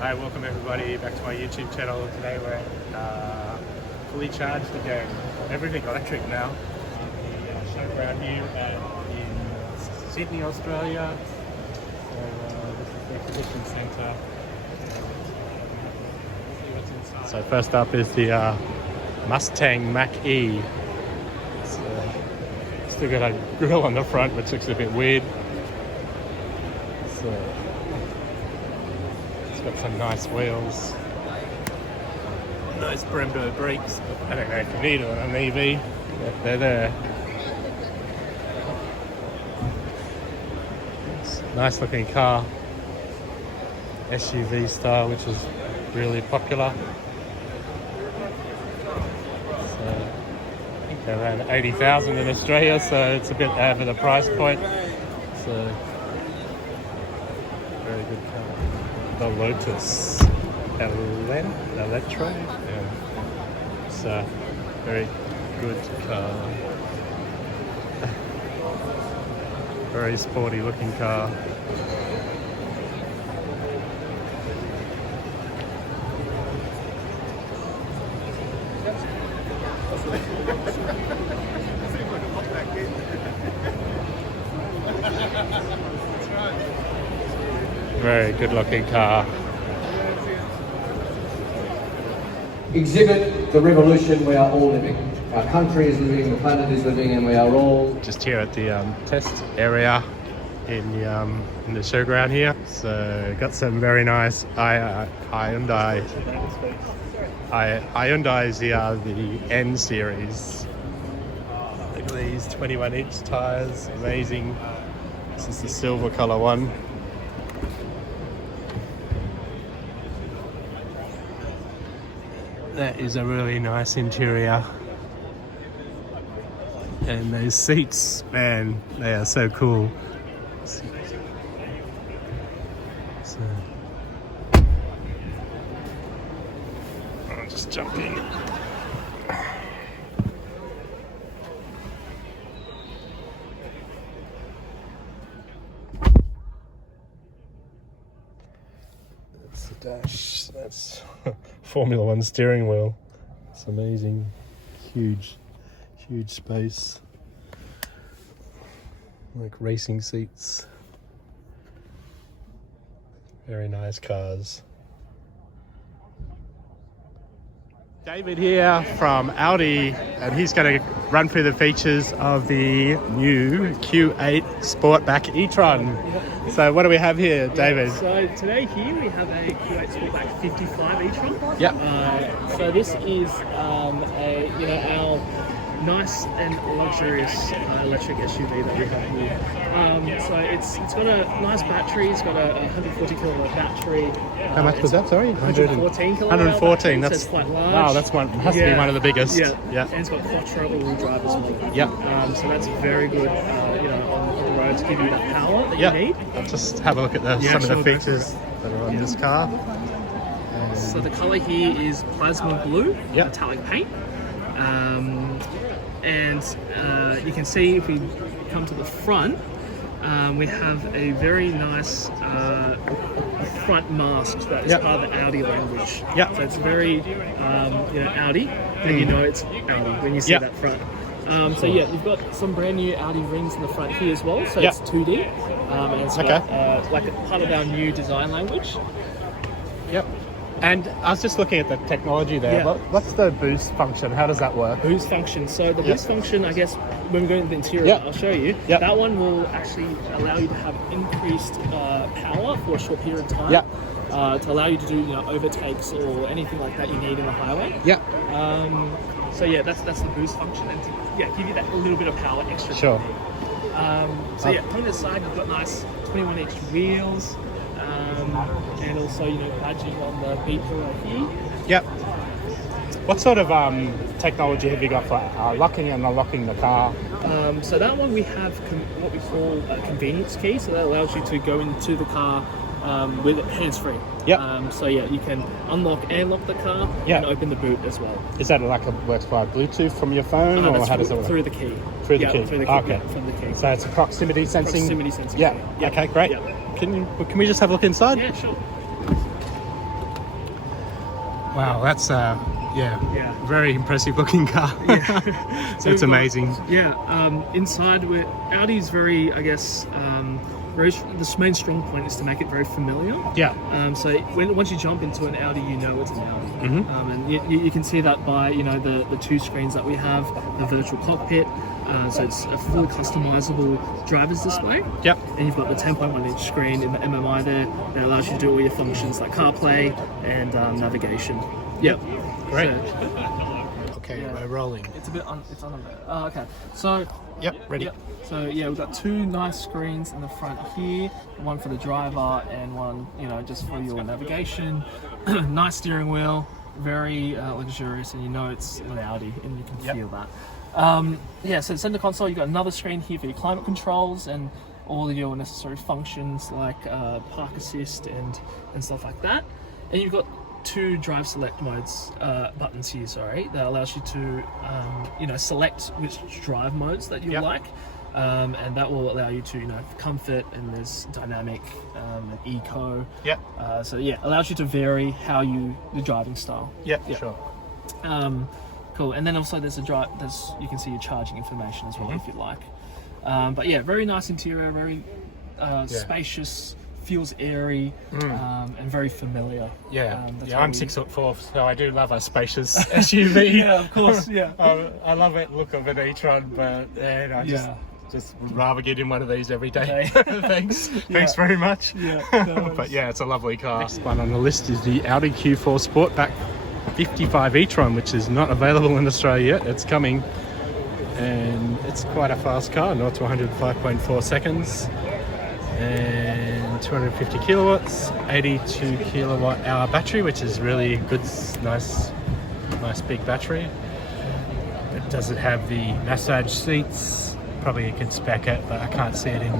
Hi, welcome everybody back to my YouTube channel. Today we're fully charged again. Everything electric now. The showground here in Sydney, Australia. This is the exhibition centre. So first up is the Mustang Mach-E. It's still got a grille on the front, which looks a bit weird. It's got some nice wheels, nice Brembo brakes. I don't know if you need it on an EV, but they're there. It's a nice looking car, SUV style, which is really popular. So I think they're around 80,000 in Australia, so it's a bit over the price point. So very good car. The Lotus Electro. Yeah. It's a very good car. Very sporty looking car. Very good looking car. Exhibit the revolution we are all living. Our country is living, the planet is living, and we are all... Just here at the test area in the showground here. So got some very nice Hyundai. Hyundai's the N series. Look at these 21-inch tires, amazing. This is the silver color one. That is a really nice interior. And those seats, man, they are so cool. So, I'll just jump in. That's the dash. That's Formula One steering wheel. It's amazing. Huge space. Like racing seats. Very nice cars. David here from Audi, and he's going to run through the features of the new Q8 Sportback e-tron. So what do we have here, David? So today here we have a Q8 Sportback 55 e-tron. Yep. So this is our nice and luxurious electric SUV that we have here. So it's got a nice battery. It's got a 140 kilowatt battery. How much was that? Sorry, 114 kilowatt. 114. Battery, That's so it's quite large. Wow. That's one. Has to be one of the biggest. Yeah. Yeah. And it's got quattro all-wheel drive as well. Yeah. So that's very good. On the road to give you that power that you need. I'll just have a look at some of the features that are on this car. So the colour here is plasma blue, metallic paint. And you can see if we come to the front, we have a very nice front mask that is part of the Audi language. Yeah. So it's very, Audi, and you know it's Audi when you see that front. You've got some brand new Audi rings in the front here as well. So it's 2D, and it's got, like a part of our new design language. Yep. And I was just looking at the technology there. Yeah. What's the boost function? How does that work? Boost function. So the boost function, I guess, when we go into the interior, I'll show you. Yep. That one will actually allow you to have increased power for a short period of time. To allow you to do overtakes or anything like that you need in the highway. Yeah. That's the boost function, and to give you that little bit of power extra. Sure. On the side you've got nice 21-inch wheels. And also, badging on the beeper right here. Yep. What sort of technology have you got for locking and unlocking the car? So that one we have what we call a convenience key. So that allows you to go into the car with hands-free. Yep. You can unlock and lock the car and open the boot as well. Is that like works via Bluetooth from your phone, or how does it work? Through the key. Through the key. Through the key. Okay. From the key. So it's a proximity sensing. Proximity sensing. Yeah. Okay, great. Yeah. Can we just have a look inside? Yeah, sure. Wow, that's Yeah. very impressive looking car. Yeah. It's amazing. Inside, Audi's very, I guess, the main strong point is to make it very familiar. Yeah. So once you jump into an Audi, you know it's an Audi. And you can see that by the 2 screens that we have, the virtual cockpit. So it's a fully customizable driver's display. Yep. And you've got the 10.1-inch screen in the MMI there that allows you to do all your functions like CarPlay and navigation. Yep. Great. So, Okay, we're rolling. it's a bit it's on a bit. Okay. So. Yep, ready. Yep. So yeah, we've got 2 nice screens in the front here, one for the driver and one, just for your navigation. Nice steering wheel, very luxurious, and it's an Audi, and you can feel that. So the center console, you've got another screen here for your climate controls and all your necessary functions like park assist and stuff like that. And you've got 2 drive select modes buttons here, that allows you to select which drive modes that you like, and that will allow you to comfort, and there's dynamic and eco. Allows you to vary the driving style. Sure. Cool. And then also there's you can see your charging information as well if you like. Very nice interior, very spacious. Feels airy and very familiar. I'm 6'4", so I do love a spacious SUV. Yeah, of course. Yeah. I love it look of an e-tron, but I just would rather get in one of these every day. Thanks very much. But it's a lovely car. Next one on the list is the Audi Q4 Sportback 55 e-tron, which is not available in Australia yet. It's coming, and it's quite a fast car, 0 to 105.4 seconds. And 250 kilowatts, 82 kilowatt hour battery, which is really good, nice big battery. It doesn't have the massage seats. Probably you can spec it, but I can't see it in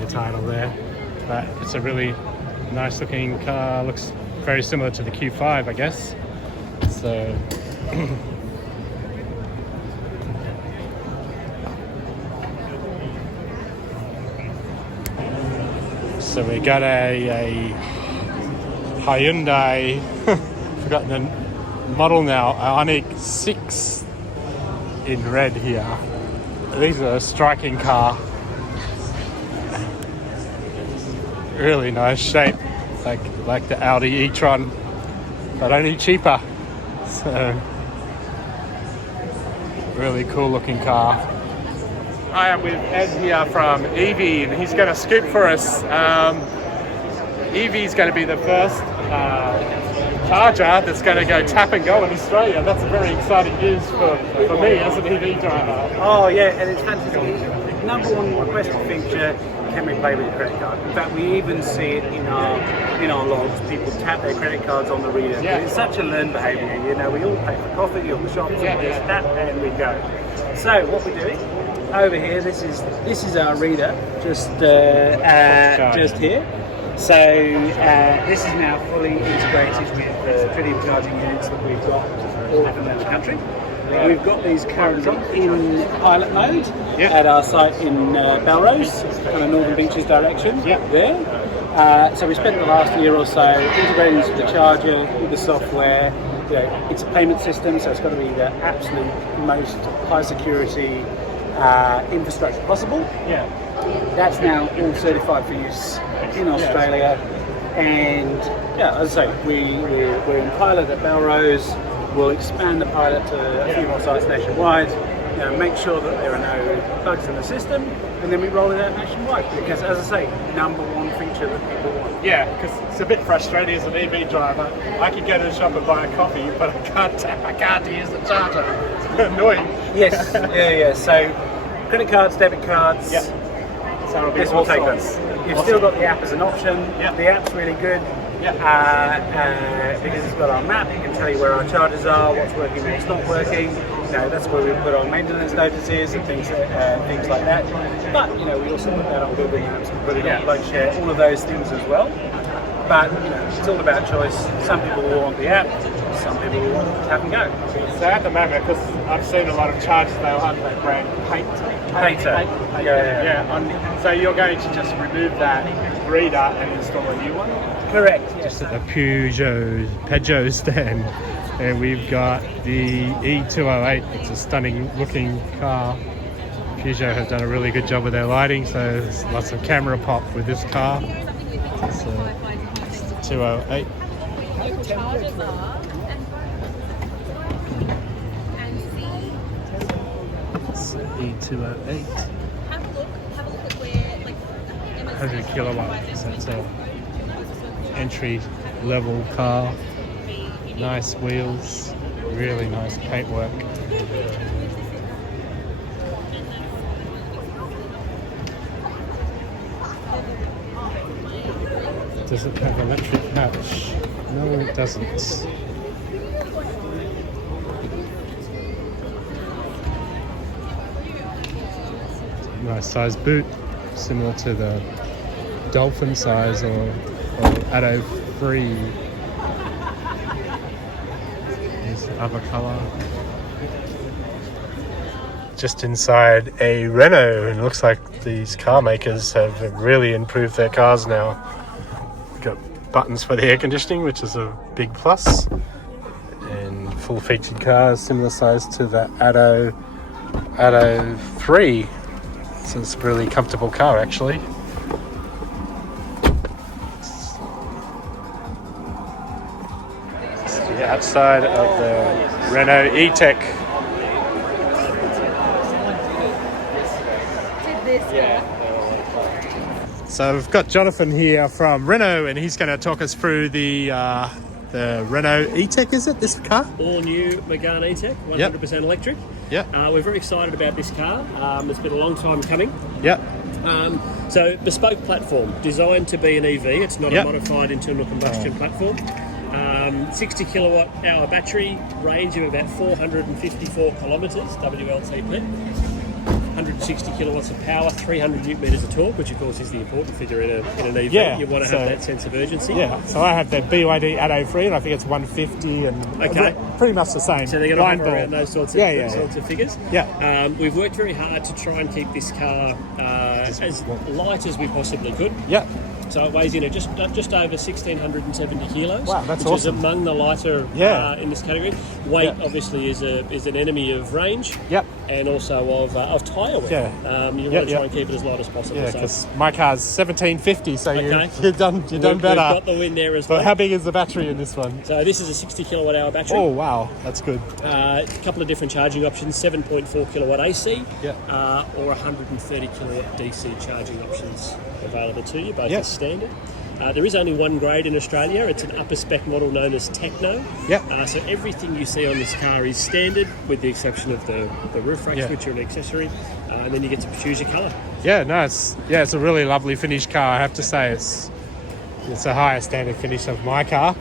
the title there. But it's a really nice looking car. Looks very similar to the Q5, I guess. So. So we got a Hyundai, forgotten the model now, Ioniq 6 in red here. These are a striking car. Really nice shape, like the Audi e-tron, but only cheaper. So, really cool looking car. I am with Ed here from EV, and he's going to scoop for us. EV is going to be the first charger that's going to go tap and go in Australia. That's a very exciting news for me as an EV driver. Oh yeah, and it's fantastic. Number one requested feature: can we pay with a credit card? In fact, we even see it in our logs. People tap their credit cards on the reader. Yeah. It's such a learned behaviour. We all pay for coffee or the shops, and we just tap and we go. So what we're doing over here, this is our reader, just here. So this is now fully integrated with the Tritium charging units that we've got all up and down the country. We've got these currently in pilot mode at our site in Belrose, kind of Northern Beaches direction there. So we spent the last year or so integrating into the charger with the software. It's a payment system, so it's got to be the absolute most high security infrastructure possible. That's now all certified for use in Australia, and as I say, we're in pilot at Belrose. We'll expand the pilot to a few more sites nationwide. Make sure that there are no bugs in the system, and then we roll it out nationwide. Because, as I say, number one feature that people want. Yeah, because it's a bit frustrating as an EV driver. I can go to the shop and buy a coffee, but I can't use the charger. It's annoying. Yes, yeah. So, credit cards, debit cards. So this will take us. You've still got the app as an option. The app's really good. Because it's got our map, it can tell you where our chargers are, what's working, what's not working. That's where we put our maintenance notices and things like that. But we also put that on Google Maps and put it on Load Share, all of those things as well. But it's all about choice. Some people will want the app, some people will want tap and go. So at the moment, because I've seen a lot of chargers, they'll have that brand Painter. Yeah. So you're going to just remove that reader and install a new one? Correct. Yes. Just at the Peugeot stand. And we've got the E208. It's a stunning looking car. Peugeot have done a really good job with their lighting, so there's lots of camera pop with this car. It's the 208. It's the E208. 100 kilowatts. So it's a entry level car. Nice wheels, really nice paintwork. Does it have electric couch? No, it doesn't. Nice size boot, similar to the Dolphin size or Audi Free. Other colour. Just inside a Renault, and it looks like these car makers have really improved their cars now. We've got buttons for the air conditioning, which is a big plus, and full featured cars similar size to the Audi 3, so it's a really comfortable car actually. Outside of the Renault E-Tech. So we've got Jonathan here from Renault, and he's going to talk us through the Renault E-Tech. Is it this car? All new Megane E-Tech, 100% electric. Yeah. We're very excited about this car. It's been a long time coming. Yeah. So bespoke platform, designed to be an EV. It's not a modified internal combustion platform. 60 kilowatt hour battery, range of about 454 kilometres, WLTP. 160 kilowatts of power, 300 newton meters of torque, which of course is the important figure in an EV. Yeah, you want to have that sense of urgency. Yeah, so I have the BYD Audi 3, and I think it's 150, and pretty much the same. So they're going to hover around those sorts of figures. Yeah. We've worked very hard to try and keep this car as light as we possibly could. Yeah. So it weighs in at just over 1,670 kilos. Wow, that's which awesome. is among the lighter in this category. Weight obviously is an enemy of range. Yep. And also of tyre wear. Yeah. You want to try and keep it as light as possible. Yeah, because my car's 1750, so Okay. you've done better. We've got the win there as well. But how big is the battery in this one? So this is a 60 kilowatt hour battery. Oh wow, that's good. A couple of different charging options: 7.4 kilowatt AC, or 130 kilowatt DC charging options available to you, both as standard. There is only one grade in Australia. It's an upper spec model known as Techno. So everything you see on this car is standard, with the exception of the roof racks, which are an accessory, and then you get to choose your colour. It's a really lovely finished car. I have to say, it's a higher standard finish of my car.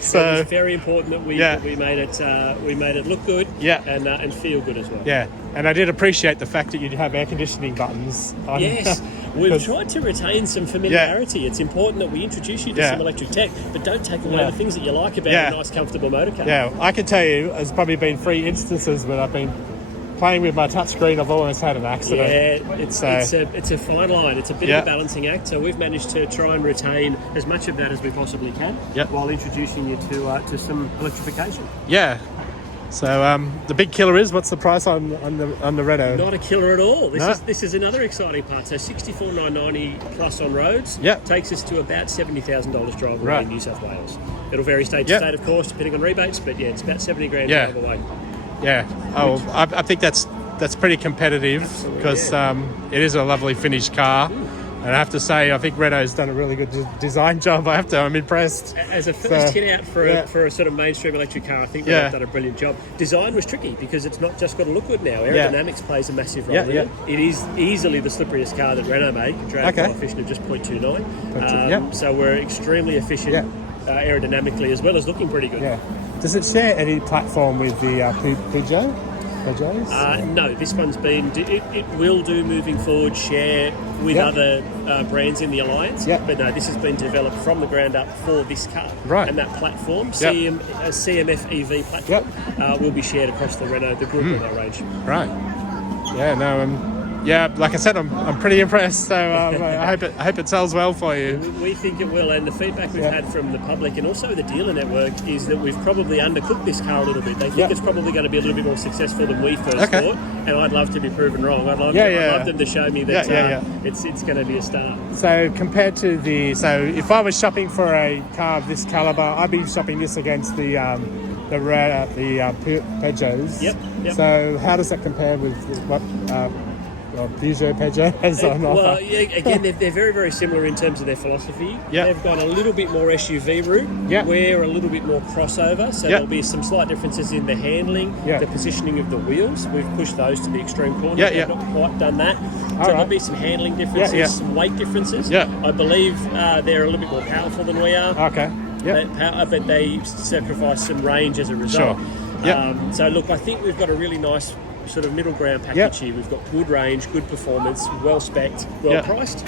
So it's very important that we made it look good and feel good as well. Yeah, and I did appreciate the fact that you have air conditioning buttons on. Yes, we've tried to retain some familiarity. It's important that we introduce you to some electric tech, but don't take away the things that you like about a nice, comfortable motor car. Yeah, I can tell you, there's probably been 3 instances when I've been playing with my touchscreen, I've almost had an accident. Yeah, it's a fine line. It's a bit of a balancing act. So we've managed to try and retain as much of that as we possibly can, while introducing you to some electrification. Yeah. So the big killer is, what's the price on the Renault? Not a killer at all. This is another exciting part. So $64,990 plus on roads takes us to about $70,000 drive away in New South Wales. It'll vary state to state, of course, depending on rebates, but it's about 70 grand drive away. Yeah. Oh, I think that's pretty competitive, because it is a lovely finished car. And I have to say, I think Renault's done a really good design job. I'm impressed. As a first hit out for a sort of mainstream electric car, I think they've done a brilliant job. Design was tricky because it's not just got to look good now. Aerodynamics plays a massive role in it. It is easily the slipperiest car that Renault make, drag coefficient of just 0.29. So we're extremely efficient aerodynamically, as well as looking pretty good. Yeah. Does it share any platform with the Peugeot? No, this one's it will do moving forward, share with other brands in the alliance, but no, this has been developed from the ground up for this car. Right. And that platform, CMF EV platform, will be shared across the group Renault range. Right. Yeah, no, yeah, like I said, I'm pretty impressed. So I hope it sells well for you. We think it will, and the feedback we've had from the public and also the dealer network is that we've probably undercooked this car a little bit. They think it's probably going to be a little bit more successful than we first thought, and I'd love to be proven wrong. I'd love them to show me that it's going to be a star. So compared to if I was shopping for a car of this caliber, I'd be shopping this against the Peugeots. Yep. So how does that compare with what Peugeot has on offer? Well, again, they're very, very similar in terms of their philosophy. They've got a little bit more SUV route. We're a little bit more crossover, so there'll be some slight differences in the handling, the positioning of the wheels. We've pushed those to the extreme corner. They've not quite done that. So there'll be some handling differences, some weight differences. I believe they're a little bit more powerful than we are. Okay. But they sacrifice some range as a result. So look, I think we've got a really nice sort of middle ground package here. We've got good range, good performance, well spec'd, well priced.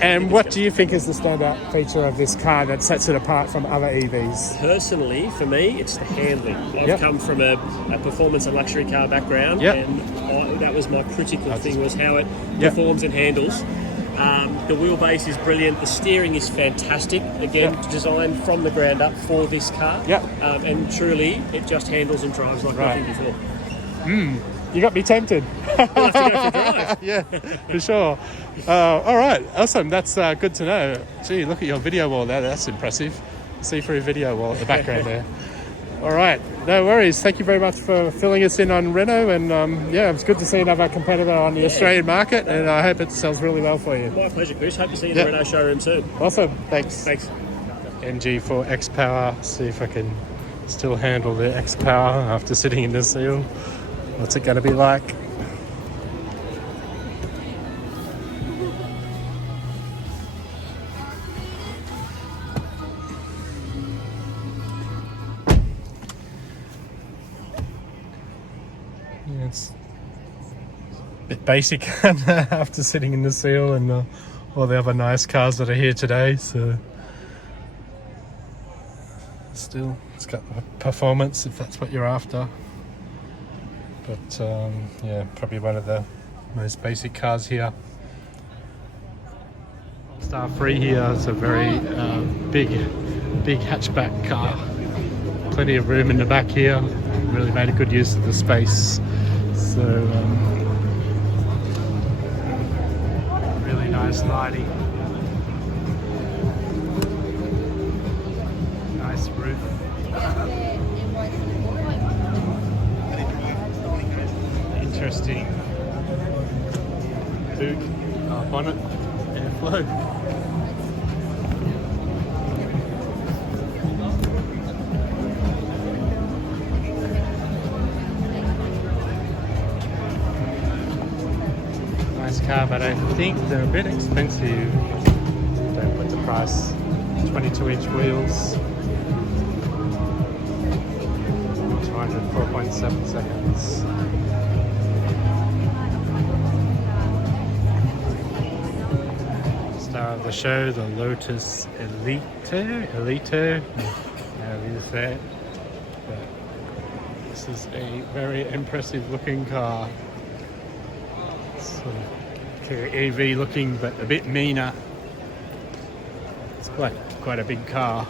And what do you think is the standout feature of this car that sets it apart from other EVs? Personally, for me, it's the handling. I've come from a performance and luxury car background, and that was my critical thing, was how it performs and handles. The wheelbase is brilliant. The steering is fantastic. Again, designed from the ground up for this car. And truly, it just handles and drives like nothing before. You got me tempted. We'll have to go for a drive. Yeah, for sure. All right, awesome. That's good to know. Gee, look at your video wall there. That's impressive. See-through video wall at the background there. All right, no worries. Thank you very much for filling us in on Renault. And it's good to see another competitor on the Australian market. And I hope it sells really well for you. My pleasure, Chris. Hope to see you in the Renault showroom soon. Awesome. Thanks. MG4 X-Power. See if I can still handle the X-Power after sitting in the seal. What's it going to be like? It's a bit basic after sitting in the seal and all the other nice cars that are here today. So still, it's got performance if that's what you're after. But probably one of the most basic cars here. Star 3 here is a very big hatchback car. Plenty of room in the back here. Really made a good use of the space. So really nice lighting. Nice roof. Interesting boot, bonnet, airflow. Nice car, but I think they're a bit expensive. Don't put the price. 22-inch wheels. 204.7 seconds. Star of the show, the Lotus Elite, however you say it. But this is a very impressive looking car. Sort of EV looking, but a bit meaner. It's quite a big car.